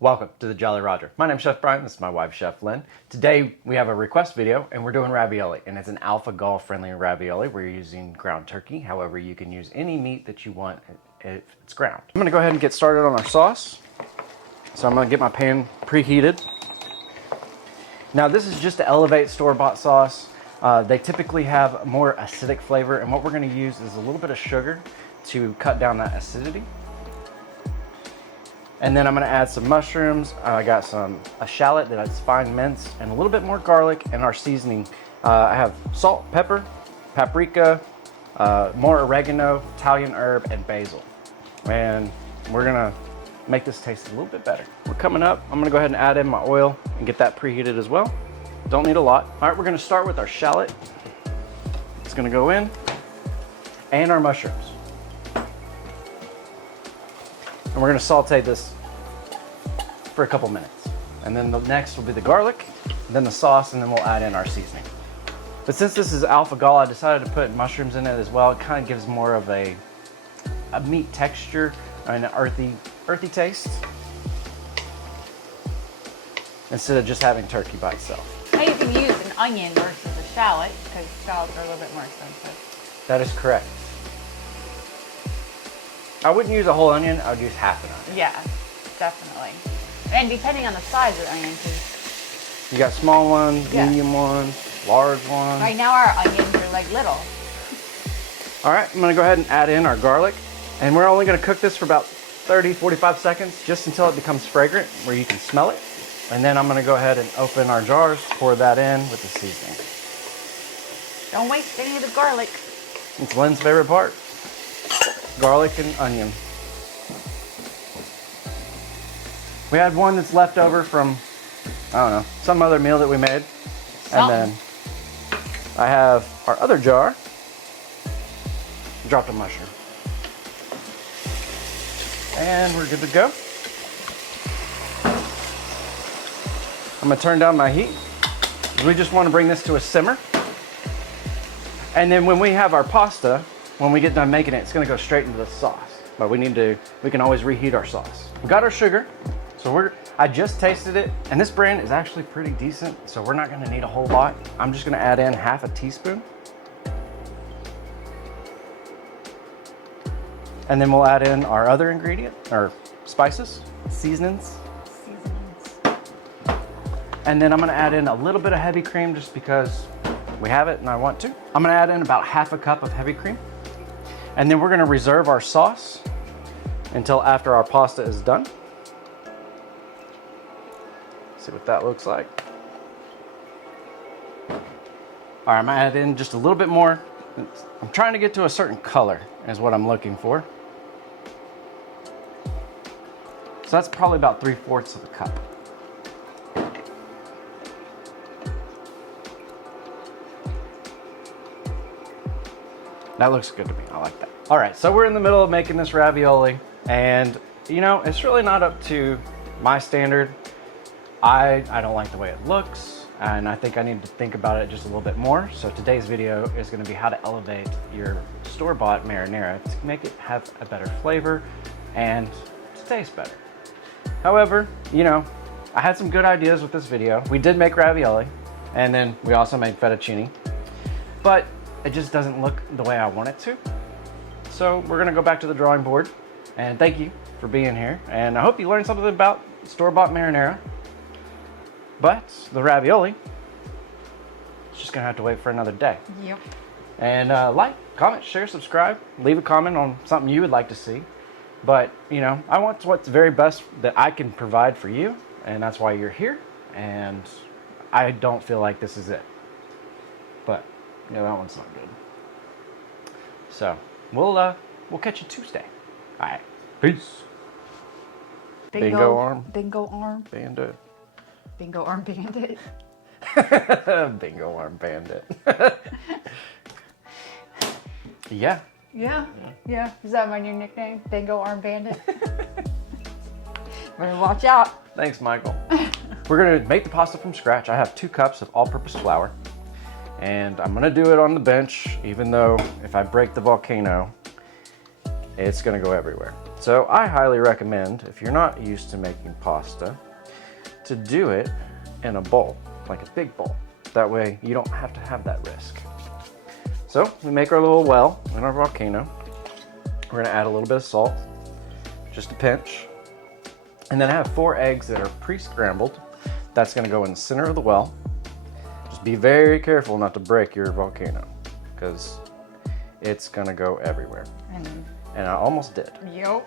Welcome to the Jolly Roger. My name's Chef Brian, this is my wife, Chef Lynn. Today we have a request video and we're doing ravioli, and it's an alpha gall friendly ravioli. We're using ground turkey. However, you can use any meat that you want if it's ground. I'm gonna go ahead and get started on our sauce. So I'm gonna get my pan preheated. Now this is just to elevate store-bought sauce. They typically have more acidic flavor, and what we're gonna use is a little bit of sugar to cut down that acidity. And then I'm gonna add some mushrooms. I got a shallot that's fine minced, and a little bit more garlic, and our seasoning. I have salt, pepper, paprika, more oregano, Italian herb, and basil. And we're gonna make this taste a little bit better. We're coming up. I'm gonna go ahead and add in my oil and get that preheated as well. Don't need a lot. All right, we're gonna start with our shallot. It's gonna go in, and our mushrooms. And we're gonna saute this for a couple minutes. And then the next will be the garlic, then the sauce, and then we'll add in our seasoning. But since this is alpha gall, I decided to put mushrooms in it as well. It kind of gives more of a meat texture and an earthy taste, instead of just having turkey by itself. Now you can use an onion versus a shallot, because shallots are a little bit more expensive. That is correct. I wouldn't use a whole onion, I would use half an onion. Yeah, definitely. And depending on the size of the onion, too. You got small ones, Yeah. medium ones, large ones. Right now our onions are like little. All right, I'm gonna go ahead and add in our garlic. And we're only gonna cook this for about 30, 45 seconds, just until it becomes fragrant, where you can smell it. And then I'm gonna go ahead and open our jars, pour that in with the seasoning. Don't waste any of the garlic. It's Lynn's favorite part. Garlic and onion. We had one that's left over from, I don't know, some other meal that we made. And then I have our other jar. Dropped a mushroom. And we're good to go. I'm gonna turn down my heat. We just want to bring this to a simmer. And then when we have our pasta, when we get done making it, it's gonna go straight into the sauce. But we can always reheat our sauce. We got our sugar, so I just tasted it, and this brand is actually pretty decent, so we're not gonna need a whole lot. I'm just gonna add in half a teaspoon. And then we'll add in our other ingredient, or spices, seasonings. And then I'm gonna add in a little bit of heavy cream just because we have it and I want to. I'm gonna add in about half a cup of heavy cream. And then we're gonna reserve our sauce until after our pasta is done. See what that looks like. All right, I'm gonna add in just a little bit more. I'm trying to get to a certain color is what I'm looking for. So that's probably about 3/4 of a cup. That looks good to me, I like that. All right, so we're in the middle of making this ravioli, and you know, it's really not up to my standard. I don't like the way it looks, and I think I need to think about it just a little bit more. So today's video is gonna be how to elevate your store-bought marinara to make it have a better flavor and to taste better. However, you know, I had some good ideas with this video. We did make ravioli, and then we also made fettuccine, but it just doesn't look the way I want it to. So we're gonna go back to the drawing board, and thank you for being here. And I hope you learned something about store-bought marinara. But the ravioli, it's just gonna have to wait for another day. Yep. And like, comment, share, subscribe, leave a comment on something you would like to see. But you know, I want what's very best that I can provide for you, and that's why you're here. And I don't feel like this is it. But you know, that one's not good. So we'll catch you Tuesday. All right, peace. Bingo arm. Bingo arm. Bandit. Bingo arm bandit. Bingo arm bandit. Yeah. Yeah. Is that my new nickname? Bingo arm bandit. Better watch out. Thanks, Michael. We're gonna make the pasta from scratch. I have 2 cups of all-purpose flour, and I'm gonna do it on the bench, even though if I break the volcano, it's gonna go everywhere. So I highly recommend, if you're not used to making pasta, to do it in a bowl, like a big bowl. That way you don't have to have that risk. So we make our little well in our volcano. We're gonna add a little bit of salt, just a pinch. And then I have 4 eggs that are pre-scrambled. That's gonna go in the center of the well. Just be very careful not to break your volcano, because it's gonna go everywhere. And I almost did. Yep.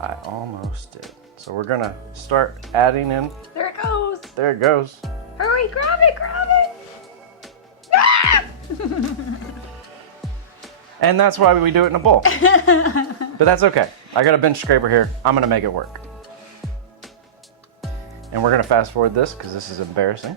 I almost did. So we're gonna start adding in. There it goes. There it goes. Hurry, grab it, grab it. Ah! And that's why we do it in a bowl. But that's okay. I got a bench scraper here. I'm gonna make it work. And we're gonna fast forward this because this is embarrassing.